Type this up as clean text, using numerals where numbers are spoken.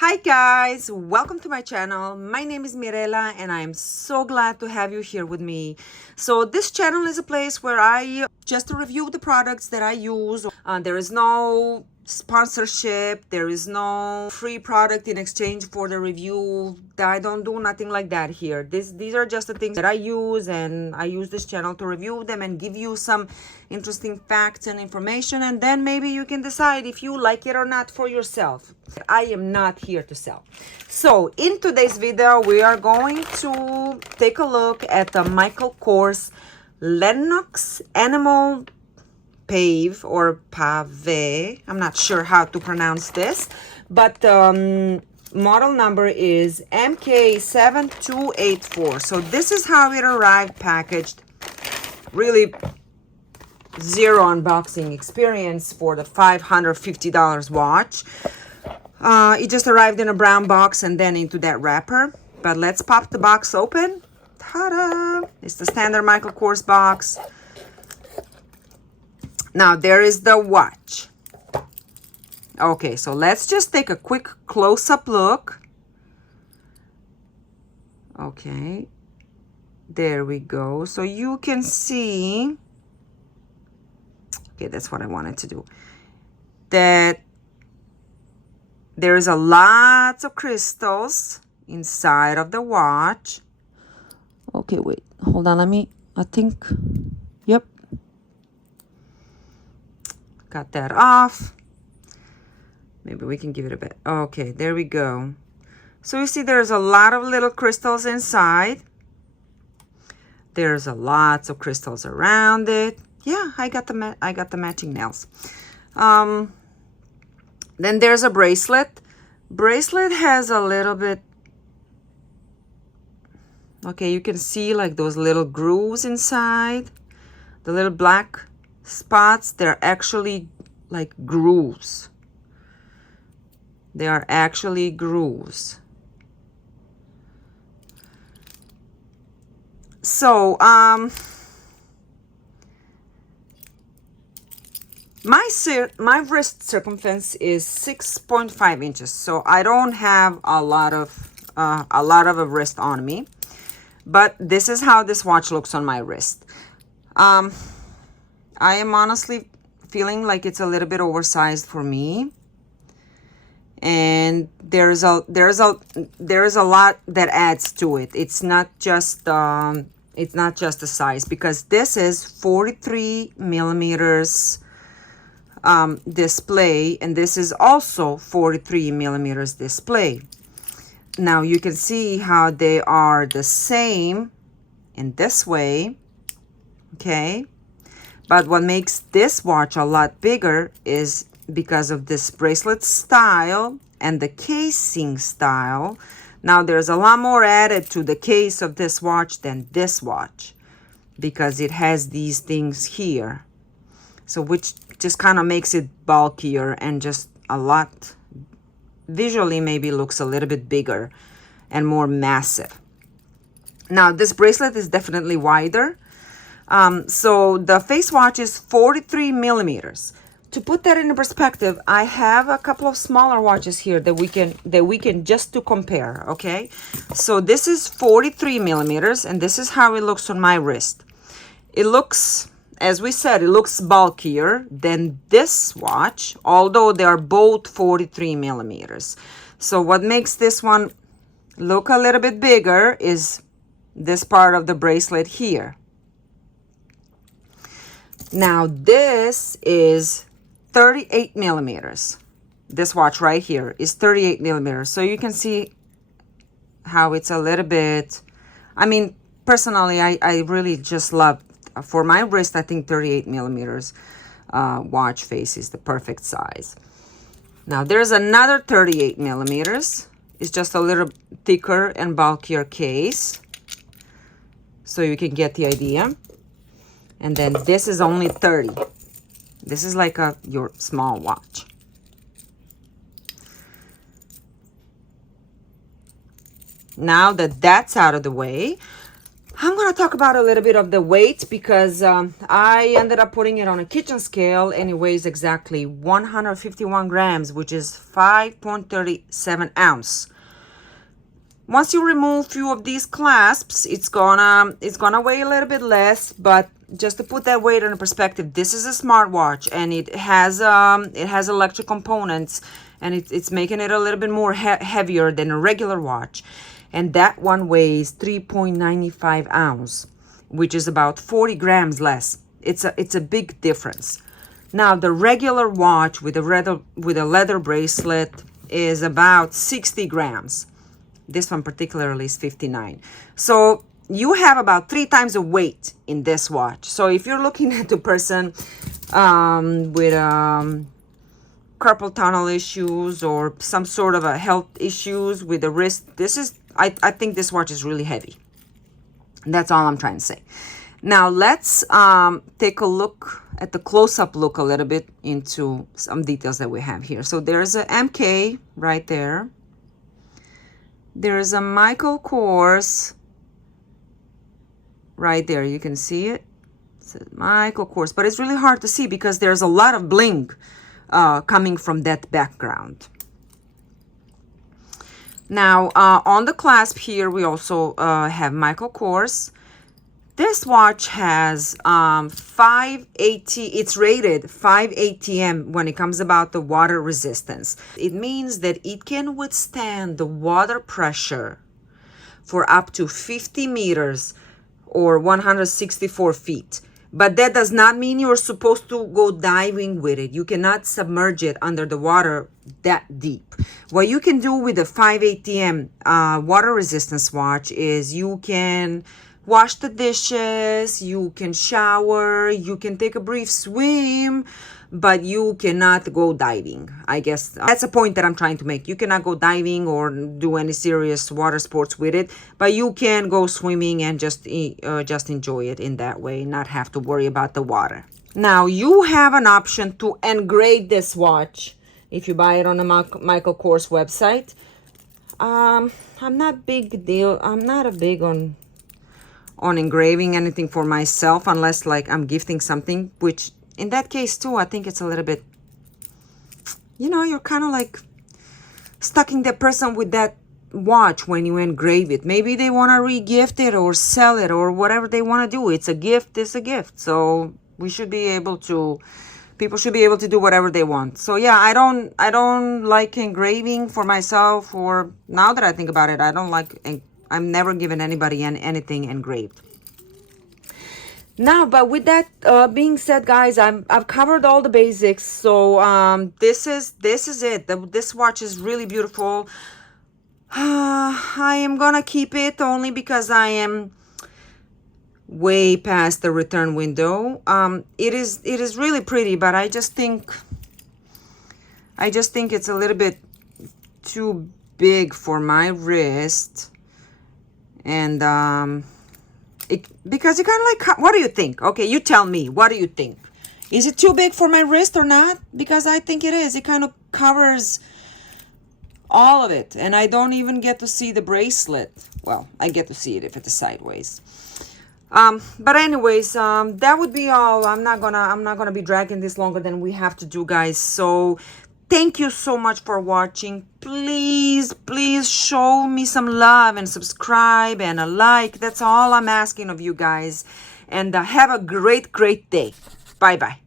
Hi guys, welcome to my channel. My name is Mirela and I am so glad to have you here with me. So this channel is a place where I just review the products that I use. There is no sponsorship, there is no free product in exchange for the review. I don't do nothing like that here. These are just the things that I use, and I use this channel to review them and give you some interesting facts and information, and then maybe you can decide if you like it or not for yourself. I am not here to sell. So in today's video, we are going to take a look at the Michael Kors Lennox Animal Pave or Pavè. I'm not sure how to pronounce this, but model number is MK7284. So this is how it arrived packaged. Really zero unboxing experience for the $550 watch. It just arrived in a brown box and then into that wrapper. But let's pop the box open. Ta-da! It's the standard Michael Kors box. Now there is the watch. Okay, so let's just take a quick close-up look. Okay, there we go. So you can see, okay, that's what I wanted to do, that there's a lot of crystals inside of the watch. Okay, wait, hold on, I think, yep. Got that off. Maybe we can give it a bit. Okay, there we go. So you see there's a lot of little crystals inside. There's a lots of crystals around it. Yeah, I got the matching nails. Then there's a bracelet. Bracelet has a little bit, okay, you can see like those little grooves inside. The little black spots, they're actually like grooves. They are actually grooves. So my wrist circumference is 6.5 inches, so I don't have a lot of a wrist on me, but this is how this watch looks on my wrist. I am honestly feeling like it's a little bit oversized for me, and there's a lot that adds to it. It's not just the size, because this is 43 millimeters display, and this is also 43 millimeters display. Now you can see how they are the same in this way, okay? But what makes this watch a lot bigger is because of this bracelet style and the casing style. Now there's a lot more added to the case of this watch than this watch, because it has these things here. So which just kind of makes it bulkier and just a lot, visually maybe looks a little bit bigger and more massive. Now this bracelet is definitely wider. So the face watch is 43 millimeters. To put that into perspective, I have a couple of smaller watches here that we can just to compare, okay? So this is 43 millimeters, and this is how it looks on my wrist. It looks, as we said, it looks bulkier than this watch, although they are both 43 millimeters. So what makes this one look a little bit bigger is this part of the bracelet here. Now this is 38 millimeters. This watch right here is 38 millimeters. So you can see how it's a little bit, I mean, personally, I really just love, for my wrist, I think 38 millimeters watch face is the perfect size. Now there's another 38 millimeters. It's just a little thicker and bulkier case, so you can get the idea. And then this is only 30. This is like your small watch. Now that that's out of the way, I'm going to talk about a little bit of the weight because I ended up putting it on a kitchen scale and it weighs exactly 151 grams, which is 5.37 ounce. Once you remove a few of these clasps, it's gonna weigh a little bit less, but just to put that weight in perspective, this is a smartwatch and it has electric components, and it's making it a little bit more heavier than a regular watch. And that one weighs 3.95 ounce, which is about 40 grams less. It's a big difference. Now the regular watch with a leather bracelet is about 60 grams. This one particularly is 59. So you have about 3 times the weight in this watch. So if you're looking at a person with carpal tunnel issues or some sort of a health issues with the wrist, I think this watch is really heavy. That's all I'm trying to say. Now let's take a look at the close-up look a little bit into some details that we have here. So there's a MK right there. There's a Michael Kors right there. You can see it. It's a Michael Kors, but it's really hard to see because there's a lot of bling coming from that background. Now, on the clasp here, we also have Michael Kors. This watch has 580, it's rated 5 ATM when it comes about the water resistance. It means that it can withstand the water pressure for up to 50 meters or 164 feet. But that does not mean you're supposed to go diving with it. You cannot submerge it under the water that deep. What you can do with the 5 ATM water resistance watch is you can wash the dishes, you can shower, you can take a brief swim, but you cannot go diving. I guess that's a point that I'm trying to make. You cannot go diving or do any serious water sports with it, but you can go swimming and just enjoy it in that way, not have to worry about the water. Now you have an option to engrave this watch if you buy it on the Michael Kors website. I'm not a big on engraving anything for myself unless like I'm gifting something, which in that case too, I think it's a little bit, you're kind of like stucking the person with that watch when you engrave it. Maybe they want to re-gift it or sell it or whatever they want to do. It's a gift. So people should be able to do whatever they want. So yeah, I don't like engraving for myself, or now that I think about it, I've never given anybody anything engraved. Now, but with that being said, guys, I've covered all the basics. So this is it. This watch is really beautiful. I am gonna keep it only because I am way past the return window. It is really pretty, but I just think it's a little bit too big for my wrist. And because you kind of like, what do you think? Okay, you tell me, what do you think? Is it too big for my wrist or not? Because I think it is. It kind of covers all of it, and I don't even get to see the bracelet. Well, I get to see it if it is sideways. But anyways, that would be all. I'm not gonna be dragging this longer than we have to do, guys. So thank you so much for watching. Please show me some love and subscribe and a like. That's all I'm asking of you guys. And have a great day. Bye-bye.